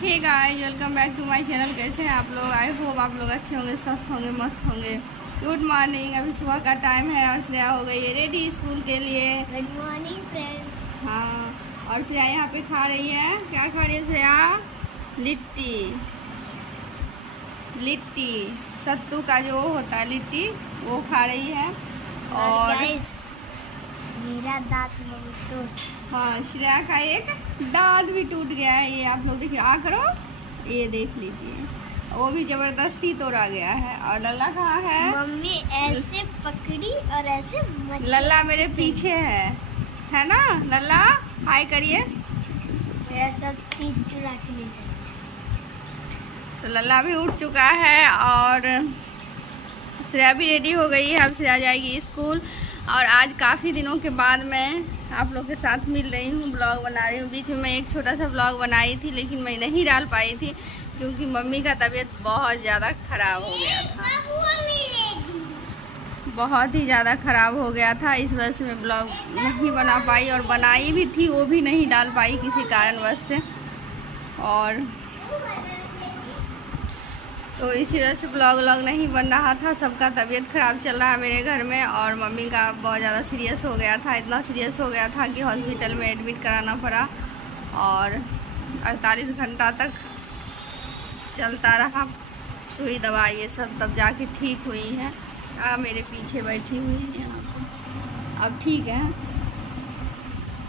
Hey guys, welcome back to my channel. कैसे हैं आप लोग? आई होप आप लोग अच्छे होंगे, स्वस्थ होंगे, मस्त होंगे। Good morning. अभी सुबह का टाइम है और श्रेया हो गई है रेडी स्कूल के लिए। Good morning friends. हाँ, और श्रेया यहाँ पे खा रही है। क्या खा रही है श्रेया? लिट्टी सत्तू का जो होता है लिट्टी, वो खा रही है। और मेरा दांत तो हाँ, श्रेया का एक दांत भी टूट गया है। ये आप लोग देखिए, आ करो, ये देख लीजिए, वो भी जबरदस्ती तोड़ा गया है। और लल्ला कहाँ है? मम्मी ऐसे पकड़ी और ऐसे लल्ला मेरे पीछे है ना? लल्ला हाय करिए। मेरा सब चीज चुरा के ले जाए। तो लल्ला भी उठ चुका है और श्रेया भी रेडी हो गई है। अब श्रेया जाएगी स्कूल। और आज काफ़ी दिनों के बाद मैं आप लोग के साथ मिल रही हूँ, ब्लॉग बना रही हूँ। बीच में मैं एक छोटा सा ब्लॉग बनाई थी, लेकिन मैं नहीं डाल पाई थी क्योंकि मम्मी का तबीयत बहुत ज़्यादा ख़राब हो गया था। बहुत ही ज़्यादा ख़राब हो गया था, इस वजह से मैं ब्लॉग नहीं बना पाई। और बनाई भी थी, वो भी नहीं डाल पाई किसी कारणवश से। और तो इसी वजह से ब्लॉग नहीं बन रहा था। सबका तबीयत ख़राब चल रहा है मेरे घर में। और मम्मी का बहुत ज़्यादा सीरियस हो गया था, इतना सीरियस हो गया था कि हॉस्पिटल में एडमिट कराना पड़ा। और 48 घंटा तक चलता रहा सुई दवाई ये सब, तब जाके ठीक हुई है। मेरे पीछे बैठी हुई है यहाँ पर, अब ठीक है।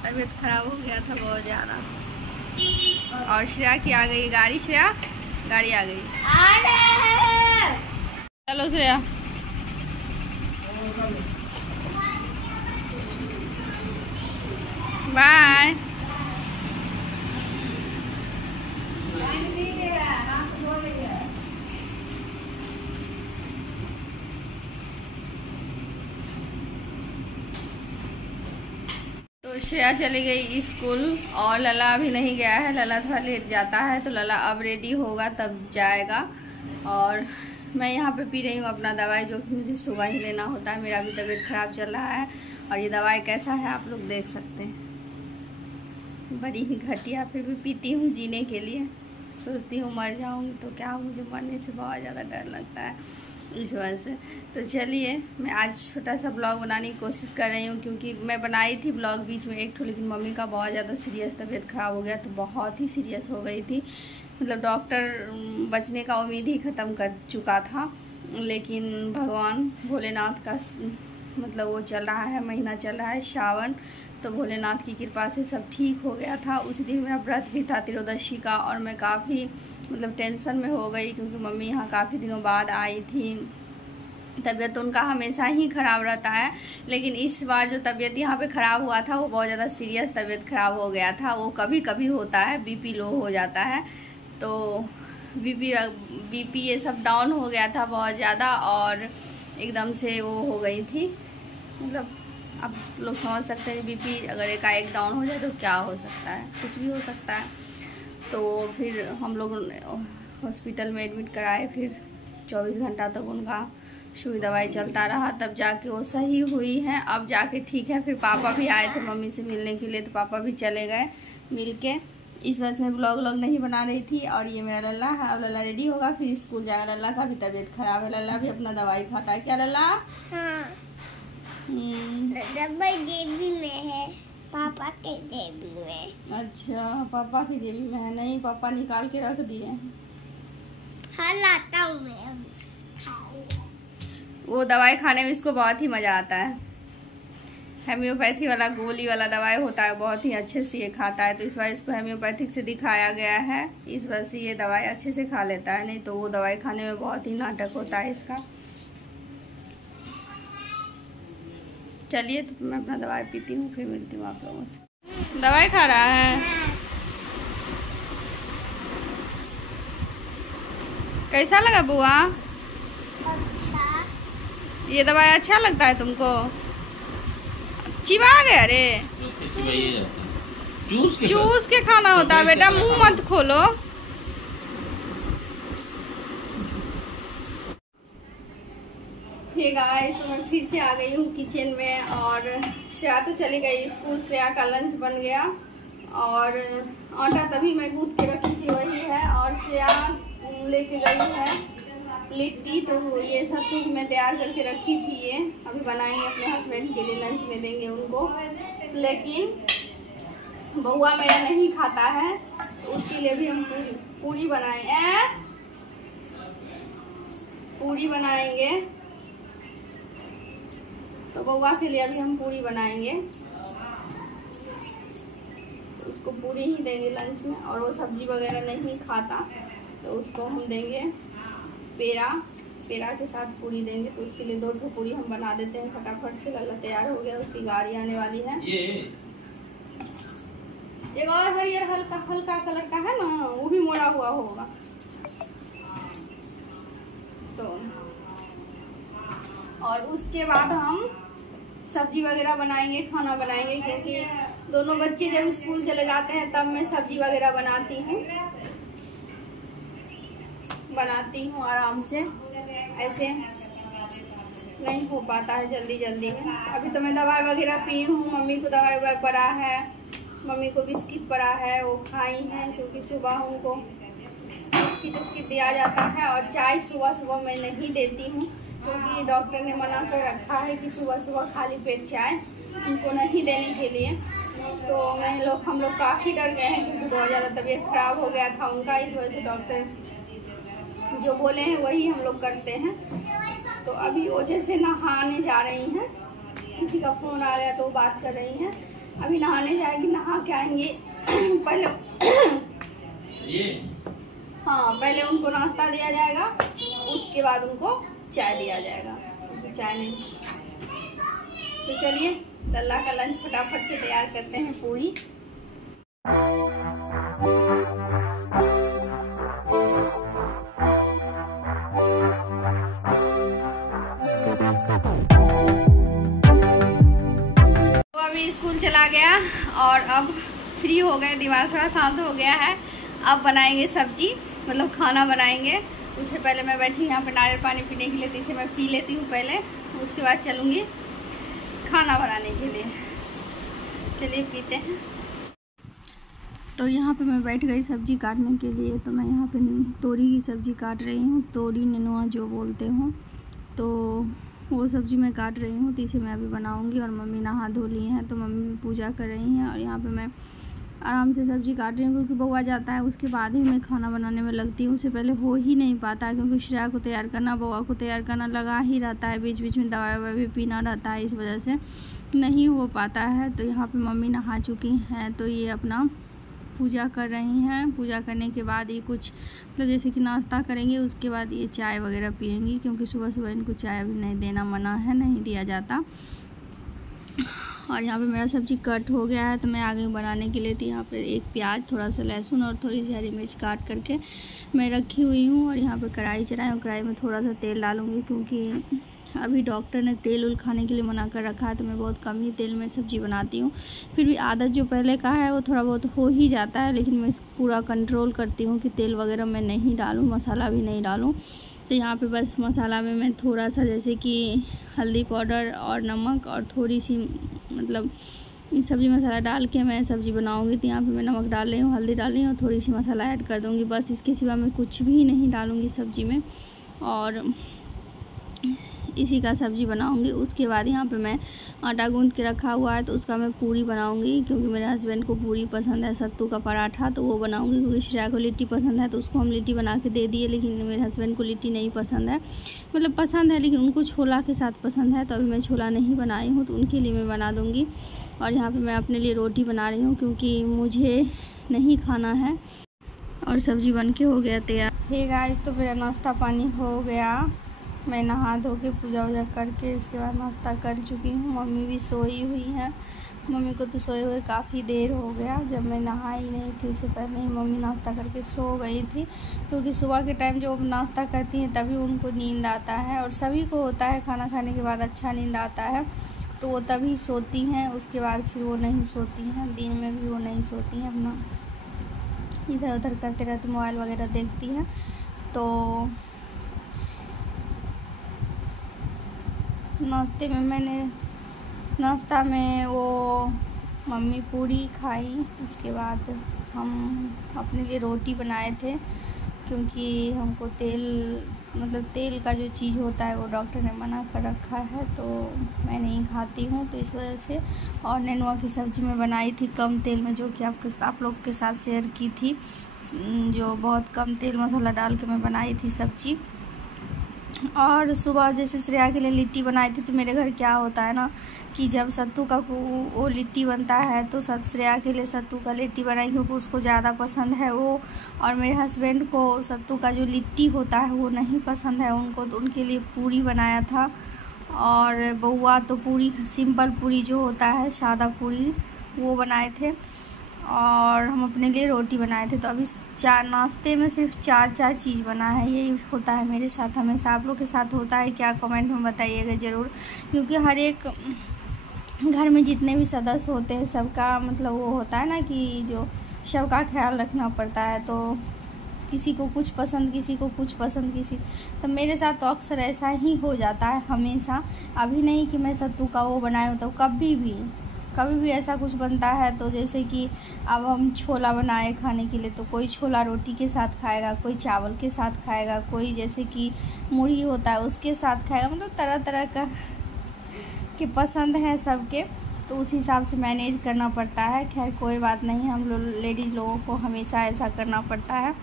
तबीयत ख़राब हो गया था बहुत ज़्यादा। और श्रेया की आ गई गाड़ी। श्रेया गाड़ी आ गई। चलो श्रेया। बाय। तो श्रेया चली गई स्कूल और लला अभी नहीं गया है। लला थोड़ा लेट जाता है, तो लला अब रेडी होगा तब जाएगा। और मैं यहाँ पे पी रही हूँ अपना दवाई, जो कि मुझे सुबह ही लेना होता है। मेरा भी तबीयत ख़राब चल रहा है। और ये दवाई कैसा है आप लोग देख सकते हैं। बड़ी ही घटिया, फिर भी पीती हूँ जीने के लिए। सोचती हूँ मर जाऊँगी तो क्या, मुझे मरने से बहुत ज़्यादा डर लगता है इस वजह से। तो चलिए, मैं आज छोटा सा ब्लॉग बनाने की कोशिश कर रही हूँ, क्योंकि मैं बनाई थी ब्लॉग बीच में एक ठो, लेकिन मम्मी का बहुत ज़्यादा सीरियस तबीयत ख़राब हो गया। तो बहुत ही सीरियस हो गई थी, मतलब डॉक्टर बचने का उम्मीद ही ख़त्म कर चुका था। लेकिन भगवान भोलेनाथ का मतलब वो चल रहा है, महीना चल रहा है सावन, तो भोलेनाथ की कृपा से सब ठीक हो गया था। उस दिन मेरा व्रत भी था त्रियोदशी का, और मैं काफ़ी मतलब टेंशन में हो गई, क्योंकि मम्मी यहाँ काफ़ी दिनों बाद आई थी। तबीयत उनका हमेशा ही ख़राब रहता है, लेकिन इस बार जो तबीयत यहाँ पे ख़राब हुआ था वो बहुत ज़्यादा सीरियस तबीयत ख़राब हो गया था। वो कभी कभी होता है, बीपी लो हो जाता है, तो बीपी ये सब डाउन हो गया था बहुत ज़्यादा। और एकदम से वो हो गई थी, मतलब आप लोग समझ सकते हैं बीपी अगर एकाएक डाउन हो जाए तो क्या हो सकता है, कुछ भी हो सकता है। तो फिर हम लोग हॉस्पिटल में एडमिट कराए, फिर 24 घंटा तक उनका सुई दवाई चलता रहा, तब जाके वो सही हुई हैं। अब जाके ठीक है। फिर पापा भी आए थे मम्मी से मिलने के लिए, तो पापा भी चले गए मिल के। इस वजह से मैं ब्लॉग नहीं बना रही थी। और ये मेरा लल्ला है, अब लल्ला रेडी होगा फिर स्कूल जाएगा। लल्ला का भी तबीयत खराब है, लल्ला भी अपना दवाई खाता है। क्या लल्ला? हाँ। डब्बा जेबी में है, पापा के जेबी में। अच्छा, पापा की जेबी में है? नहीं, पापा निकाल के रख दिए। हाँ, लाता हूँ मैं। वो दवाई खाने में इसको बहुत ही मज़ा आता है। हेम्योपैथी वाला गोली वाला दवाई होता है, बहुत ही अच्छे से ये खाता है। तो इस बार इसको हेम्योपैथिक से दिखाया गया है, इस वजह से ये दवाई अच्छे से खा लेता है। नहीं तो वो दवाई खाने में बहुत ही नाटक होता है इसका। चलिए, तो मैं अपना दवाई पीती हूँ, फिर मिलती हूँ आप लोगों से। दवाई खा रहा है? कैसा लगा बुआ? ये दवाई अच्छा लगता है तुमको? चिबा गया रे? चूस के खाना होता है बेटा, मुंह मत खोलो। हे गाइस, तो मैं फिर से आ गई हूँ किचन में। और श्रेया तो चली गई स्कूल, श्रेया का लंच बन गया। और आटा तभी मैं गूंथ के रखी थी वही है। लेके गई है लिट्टी, तो ये सब कुछ मैं तैयार करके रखी थी। ये अभी बनाएंगे अपने हस्बैंड के लिए, लंच में देंगे उनको। लेकिन बउआ मेरा नहीं खाता है, तो उसके लिए भी हम पूरी बनाएंगे। पूरी बनाएंगे, तो बउआ के लिए अभी हम पूरी बनाएंगे। तो उसको पूरी ही देंगे लंच में, और वो सब्जी वगैरह नहीं खाता, तो उसको हम देंगे पेड़ा के साथ पूरी देंगे। तो उसके लिए 2 पूरी हम बना देते हैं फटाफट से। लल्ला तैयार हो गया, उसकी गाड़ी आने वाली है। एक और हरियर हल्का कलर का है ना, वो भी मोड़ा हुआ होगा। तो और उसके बाद हम सब्जी वगैरह बनाएंगे, खाना बनाएंगे, क्योंकि दोनों बच्चे जब स्कूल चले जाते हैं तब मैं सब्जी वगैरह बनाती हूँ आराम से। ऐसे नहीं हो पाता है जल्दी में। अभी तो मैं दवाई वगैरह पी हूँ, मम्मी को दवाई पड़ा है, मम्मी को बिस्किट पड़ा है, वो खाई हैं, क्योंकि सुबह उनको बिस्किट दिया जाता है। और चाय सुबह मैं नहीं देती हूँ, क्योंकि डॉक्टर ने मना कर रखा है कि सुबह खाली पेट चाय उनको नहीं देने के लिए। तो हम लोग काफ़ी डर गए हैं, क्योंकि बहुत ज़्यादा तबीयत खराब हो गया था उनका। इस वजह से डॉक्टर जो बोले हैं वही हम लोग करते हैं। तो अभी वो जैसे नहाने जा रही हैं, किसी का फ़ोन आ गया तो वो बात कर रही हैं। अभी नहाने जाएगी, नहा के आएंगे। पहले पहले उनको नाश्ता दिया जाएगा, उसके बाद उनको चाय दिया जाएगा। चाय नहीं, तो चलिए लल्ला का लंच फटाफट से तैयार करते हैं। पूरी तो अभी स्कूल चला गया और अब फ्री हो गए, दिमाग थोड़ा शांत हो गया है। अब बनाएंगे सब्जी, मतलब खाना बनाएंगे। उससे पहले मैं बैठी यहाँ पे नारियल पानी पीने के लिए, तो इसे मैं पी लेती हूँ पहले, उसके बाद चलूँगी खाना बनाने के लिए। चलिए पीते हैं। तो यहाँ पे मैं बैठ गई सब्जी काटने के लिए। तो मैं यहाँ पे तोरी की सब्जी काट रही हूँ, तोरी नेनुआ जो बोलते हो, तो वो सब्जी मैं काट रही हूँ। तो इसे मैं अभी बनाऊँगी। और मम्मी नहा धो ली हैं, तो मम्मी भी पूजा कर रही हैं। और यहाँ पे मैं आराम से सब्जी काट रही हूँ, क्योंकि बउआ जाता है उसके बाद ही मैं खाना बनाने में लगती हूँ। उससे पहले हो ही नहीं पाता, क्योंकि श्रेया को तैयार करना, बउआ को तैयार करना लगा ही रहता है। बीच बीच में दवाई भी पीना रहता है, इस वजह से नहीं हो पाता है। तो यहाँ पे मम्मी नहा चुकी हैं, तो ये अपना पूजा कर रही हैं। पूजा करने के बाद ये कुछ मतलब जैसे कि नाश्ता करेंगे, उसके बाद ये चाय वगैरह पियेंगी, क्योंकि सुबह इनको चाय भी नहीं देना मना है, नहीं दिया जाता। और यहाँ पे मेरा सब्जी कट हो गया है, तो मैं आ गई बनाने के लिए। तो यहाँ पे एक प्याज, थोड़ा सा लहसुन और थोड़ी सी हरी मिर्च काट करके मैं रखी हुई हूँ। और यहाँ पे कढ़ाई चढ़ाई, और कढ़ाई में थोड़ा सा तेल डालूँगी, क्योंकि अभी डॉक्टर ने तेल खाने के लिए मना कर रखा है। तो मैं बहुत कम ही तेल में सब्ज़ी बनाती हूँ। फिर भी आदत जो पहले का है वो थोड़ा बहुत हो ही जाता है, लेकिन मैं पूरा कंट्रोल करती हूँ कि तेल वगैरह मैं नहीं डालूँ, मसाला भी नहीं डालूँ। तो यहाँ पे बस मसाला में मैं थोड़ा सा जैसे कि हल्दी पाउडर और नमक और थोड़ी सी मतलब सब्ज़ी मसाला डाल के मैं सब्ज़ी बनाऊँगी। तो यहाँ पे मैं नमक डाल रही हूँ, हल्दी डाल रही हूँ, और थोड़ी सी मसाला ऐड कर दूँगी, बस। इसके सिवा मैं कुछ भी नहीं डालूँगी सब्ज़ी में, और इसी का सब्ज़ी बनाऊंगी। उसके बाद यहाँ पे मैं आटा गूंद के रखा हुआ है, तो उसका मैं पूरी बनाऊंगी, क्योंकि मेरे हस्बैंड को पूरी पसंद है, सत्तू का पराठा, तो वो बनाऊंगी। क्योंकि श्रेया को लिट्टी पसंद है, तो उसको हम लिट्टी बना के दे दिए। लेकिन मेरे हस्बैंड को लिट्टी नहीं पसंद है, मतलब पसंद है, लेकिन उनको छोला के साथ पसंद है। तो अभी मैं छोला नहीं बनाई हूँ, तो उनके लिए मैं बना दूँगी। और यहाँ पर मैं अपने लिए रोटी बना रही हूँ, क्योंकि मुझे नहीं खाना है। और सब्ज़ी बन के हो गया तैयार। हे गाइस, तो मेरा नाश्ता पानी हो गया। मैं नहा धो के पूजा वूजा करके इसके बाद नाश्ता कर चुकी हूँ। मम्मी भी सोई हुई हैं। मम्मी को तो सोए हुए काफ़ी देर हो गया। जब मैं नहाई नहीं थी उससे पहले ही मम्मी नाश्ता करके सो गई थी, क्योंकि सुबह के टाइम जो नाश्ता करती हैं तभी उनको नींद आता है। और सभी को होता है, खाना खाने के बाद अच्छा नींद आता है, तो वो तभी सोती हैं। उसके बाद फिर वो नहीं सोती हैं, दिन में भी वो नहीं सोती हैं, अपना इधर उधर करते रहते, मोबाइल वगैरह देखती हैं। तो नाश्ता में वो मम्मी पूरी खाई। उसके बाद हम अपने लिए रोटी बनाए थे, क्योंकि हमको तेल का जो चीज़ होता है वो डॉक्टर ने मना कर रखा है, तो मैं नहीं खाती हूँ, तो इस वजह से। और नेनुआ की सब्ज़ी मैं बनाई थी कम तेल में, जो कि आप लोग के साथ शेयर की थी, जो बहुत कम तेल मसाला डाल के मैं बनाई थी सब्ज़ी। और सुबह जैसे श्रेया के लिए लिट्टी बनाई थी, तो मेरे घर क्या होता है ना कि जब सत्तू का वो लिट्टी बनता है तो श्रेया के लिए सत्तू का लिट्टी बनाई, क्योंकि उसको ज़्यादा पसंद है वो। और मेरे हस्बैंड को सत्तू का जो लिट्टी होता है वो नहीं पसंद है उनको, तो उनके लिए पूरी बनाया था। और बउआ तो पूरी, सिंपल पूरी जो होता है सादा पूरी, वो बनाए थे। और हम अपने लिए रोटी बनाए थे। तो अभी नाश्ते में सिर्फ चार चीज़ बना है। यही होता है मेरे साथ हमेशा। आप लोग के साथ होता है क्या? कमेंट में बताइएगा ज़रूर, क्योंकि हर एक घर में जितने भी सदस्य होते हैं सबका मतलब वो होता है ना कि जो सबका ख्याल रखना पड़ता है। तो किसी को कुछ पसंद, किसी को कुछ पसंद, तो मेरे साथ तो अक्सर ऐसा ही हो जाता है हमेशा। अभी नहीं कि मैं सत्तू का वो बनाया होता, कभी भी ऐसा कुछ बनता है, तो जैसे कि अब हम छोला बनाए खाने के लिए, तो कोई छोला रोटी के साथ खाएगा, कोई चावल के साथ खाएगा, कोई जैसे कि मुढ़ी होता है उसके साथ खाएगा। मतलब तरह तरह का के पसंद है सबके, तो उस हिसाब से मैनेज करना पड़ता है। खैर कोई बात नहीं, हम लोग लेडीज़ लोगों को हमेशा ऐसा करना पड़ता है।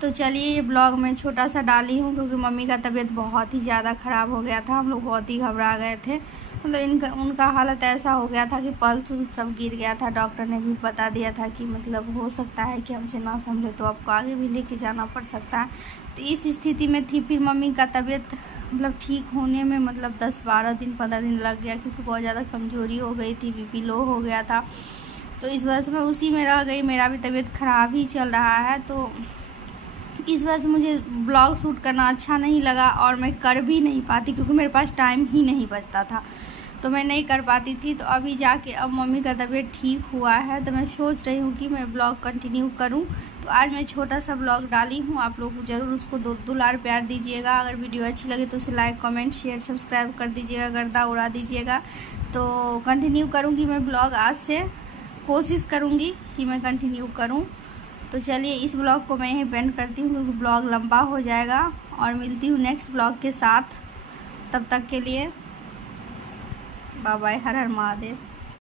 तो चलिए, ये ब्लॉग मैं छोटा सा डाली हूँ क्योंकि मम्मी का तबीयत बहुत ही ज़्यादा ख़राब हो गया था। हम लोग बहुत ही घबरा गए थे। मतलब उनका हालत ऐसा हो गया था कि पल्स सब गिर गया था। डॉक्टर ने भी बता दिया था कि मतलब हो सकता है कि हमसे ना संभले तो आपको आगे भी लेके जाना पड़ सकता है। तो इस स्थिति में थी। फिर मम्मी का तबीयत मतलब ठीक होने में मतलब 10-12 दिन 15 दिन लग गया, क्योंकि बहुत ज़्यादा कमज़ोरी हो गई थी, बीपी लो हो गया था। तो इस वजह से मैं उसी में रह गई। मेरा भी तबीयत ख़राब ही चल रहा है, तो इस वजह से मुझे ब्लॉग शूट करना अच्छा नहीं लगा और मैं कर भी नहीं पाती, क्योंकि मेरे पास टाइम ही नहीं बचता था, तो मैं नहीं कर पाती थी। तो अभी जाके अब मम्मी का तबीयत ठीक हुआ है, तो मैं सोच रही हूँ कि मैं ब्लॉग कंटिन्यू करूँ। तो आज मैं छोटा सा ब्लॉग डाली हूँ। आप लोग ज़रूर उसको दुलार प्यार दीजिएगा। अगर वीडियो अच्छी लगे तो उसे लाइक, कमेंट, शेयर, सब्सक्राइब कर दीजिएगा, गर्दा उड़ा दीजिएगा। तो कंटिन्यू करूँगी मैं ब्लॉग, आज से कोशिश करूँगी कि मैं कंटिन्यू करूँ। तो चलिए, इस ब्लॉग को मैं यहीं पेंड करती हूँ क्योंकि ब्लॉग लंबा हो जाएगा, और मिलती हूँ नेक्स्ट ब्लॉग के साथ। तब तक के लिए बाय बाय, हर हर महादेव।